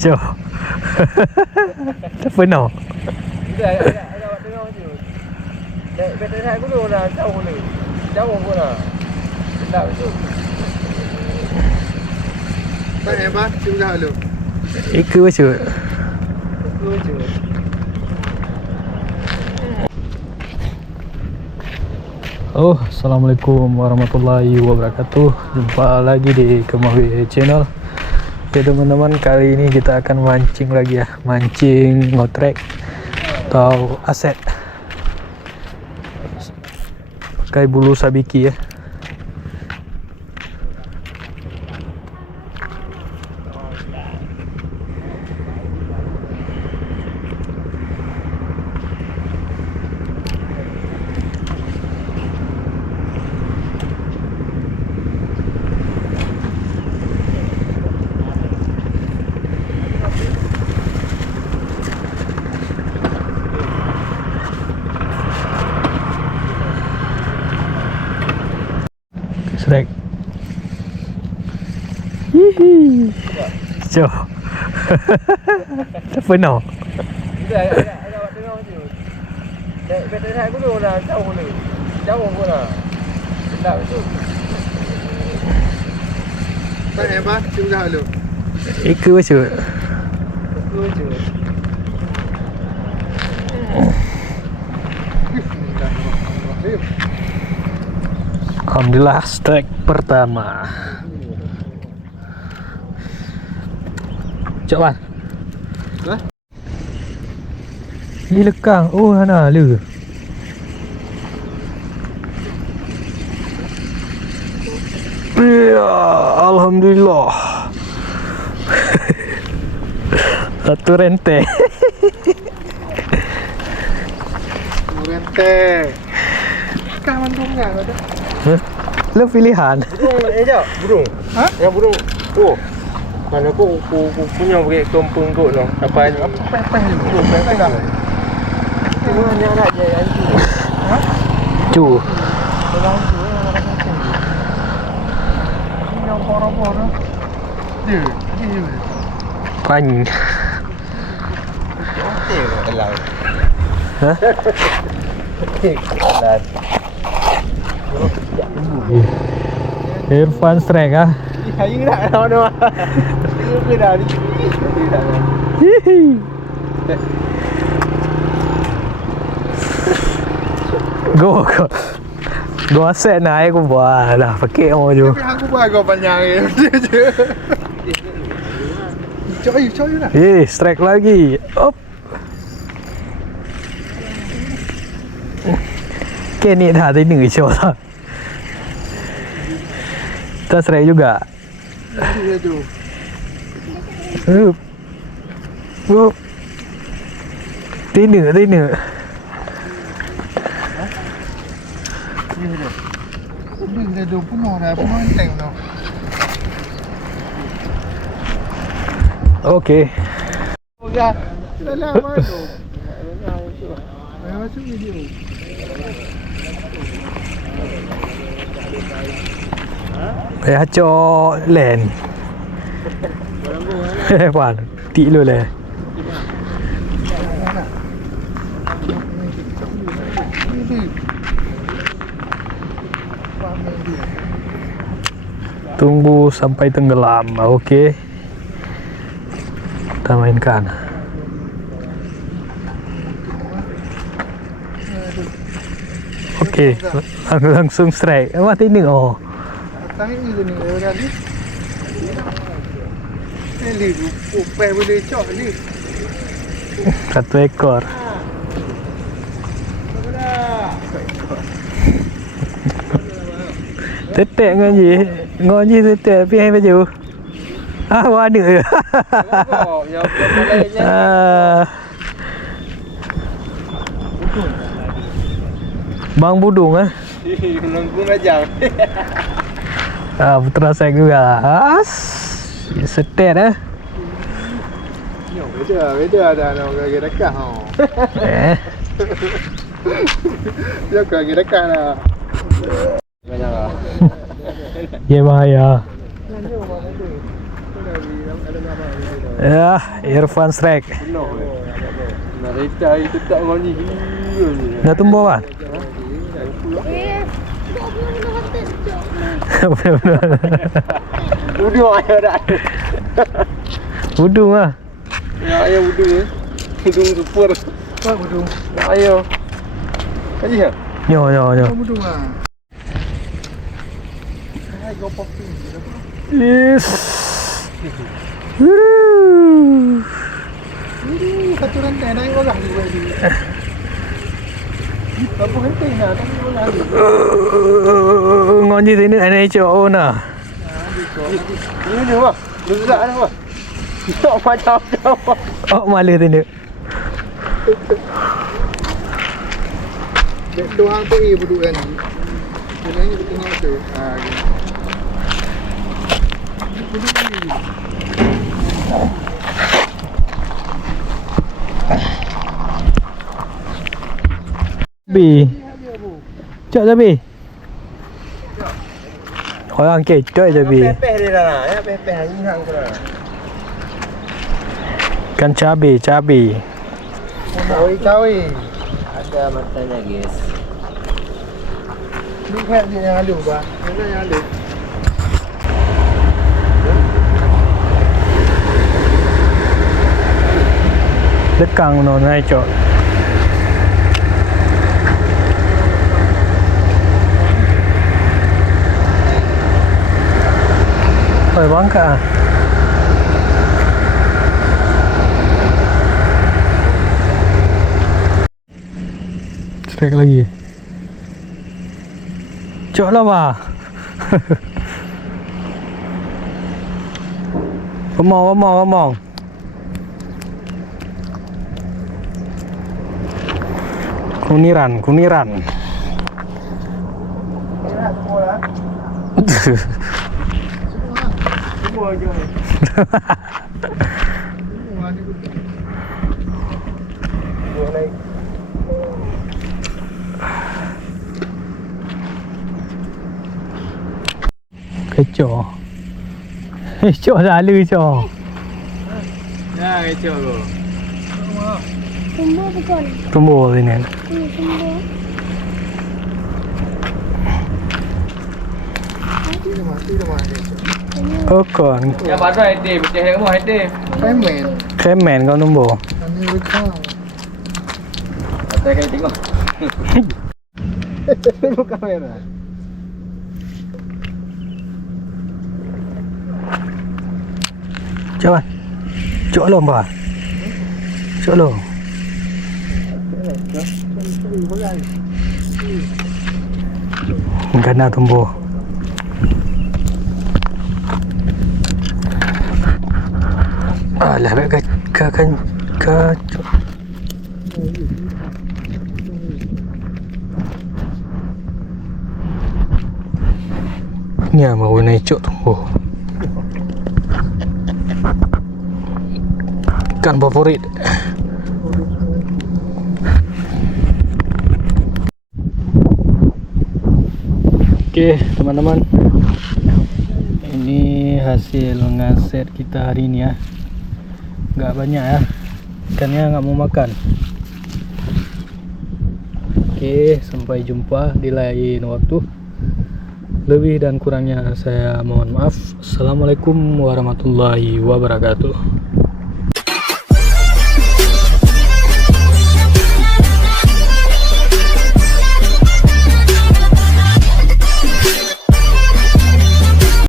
Jauh. Tak pernah. Tidak, ada tengok je. Betul saya dulu dah jauh ni. Jauh pun lah. Tak betul. Tak apa, cuba dulu. Eka baca. Betul je. Oh, Assalamualaikum warahmatullahi wabarakatuh. Jumpa lagi di Kemawi Channel. Oke teman-teman, kali ini kita akan mancing lagi ya. Mancing ngotrek atau aset pakai bulu sabiki ya. Strike. Hihi. Jauh. Tak pernah. Tidak, ada tengok je. Betul saya dulu dah jauh ni. Jauh pun lah. Tak betul. Tak apa, cuba dulu. Eka baca. Betul je. Alhamdulillah strike pertama. Cok Wan. Hah? Ni lekang. Oh, mana lu? Ya, alhamdulillah. Satu rente. Rente. Kawan bunga ada. Lu pilihan. Burung jap, burung. Ha? Yang burung. Oh. Mana aku punya pakai kampung kot noh. Apa ni? Pepeh ni. Pepeh dah. Tengok ni anak je yang tu. Ha? Cu. Dalam tu anak kampung. Ni yang poro-poro. Dia, dia. Pan. Okey dalam. Hah? Okey dalam. Irfan strike ah. Ayu nak tahu dah. Dia dah ni. Dia dah. Hihi. Go. Go aset naik aku buat dah pakai mau je. Tapi aku buat kau panjang ni. Dia je. Coy lah. Strike lagi. Op. Kenny dah ada ni show lah. Kita strike juga. Dia tu. Up. Up. Tina. Dia dia. Dia tu penuh dah, penuh enteng tu. Okey. Dah. Dalam masuk. Masuk video. Payah cok land. Pan, tik lu le. Tunggu sampai tenggelam. Okey. Kita mainkan. Okey, langsung strike. Mati ni oh. Tangan ni tu ni, dah ni. Ni tu, upah boleh cok ni. Satu ekor. Tetek ngaji. Ngaji tetek pergi baju. Ah, mana? Yang lainnya. Bang Budung ah. Menunggu majang. Putra saya juga. Setet ah. Yo, beda ada nak pergi dekat ha. Dia pergi dekat lah. Banyak lah. Ya bahaya. Ada nama Ya, Irfan Strike. Penuh. Nak retai tetap kau ni. Gila ni. Dah tumbuh kan? Wudu ayah dah. Wudu lah. Ya ayah wudu eh. Wudu super. Apa wudu? Nak ayah. Kaji ha? Nyo. Wudu ah. Hai go popping. Yes. Satu rantai naik orang juga ni. Apa hentai nak tak orang ni. Ngon gì thế nữa này chỗ ôn à? Ini dia wah. Besar dah wah. Tak macam-macam. Oh, malu thế nữa. Doang tu wudu kan. Sebenarnya di tengah tu. Bi. Cok Jabi. Orang kecok Jabi. Pepeh dia dah lah. Ya pepeh hang tu dah. Kan cabai. Cawi. Ada matanya guys. Ni kan dia yang ada bah. Mana yang ada? Dekang no naik cok. Oi bangka. Strike lagi. Cok lah bah. Ngomong. Kuniran. Semua je. Semua ni. Boleh. Kecoh. Kecoh lalu cok. Ya, kecoh tu. Tumbuh bukan? Tumbuh sini. Tumbuh. Mati dah mati. Oh kon. Yang baru hati, macam kamu hati. Pemen. Kemen kau tumbuh. Ini rekam. Ada kali tengok. Buka kamera. Coba. Cok lo mbak. Cok lo. Gana tumbuh. Alah baik ke ni mau naik cok tumbuh. Ikan favorit. Oke teman-teman, ini hasil ngaset kita hari ini ya. Gak banyak ya, ikannya nggak mau makan. Oke, sampai jumpa di lain waktu. Lebih dan kurangnya saya mohon maaf. Assalamualaikum warahmatullahi wabarakatuh.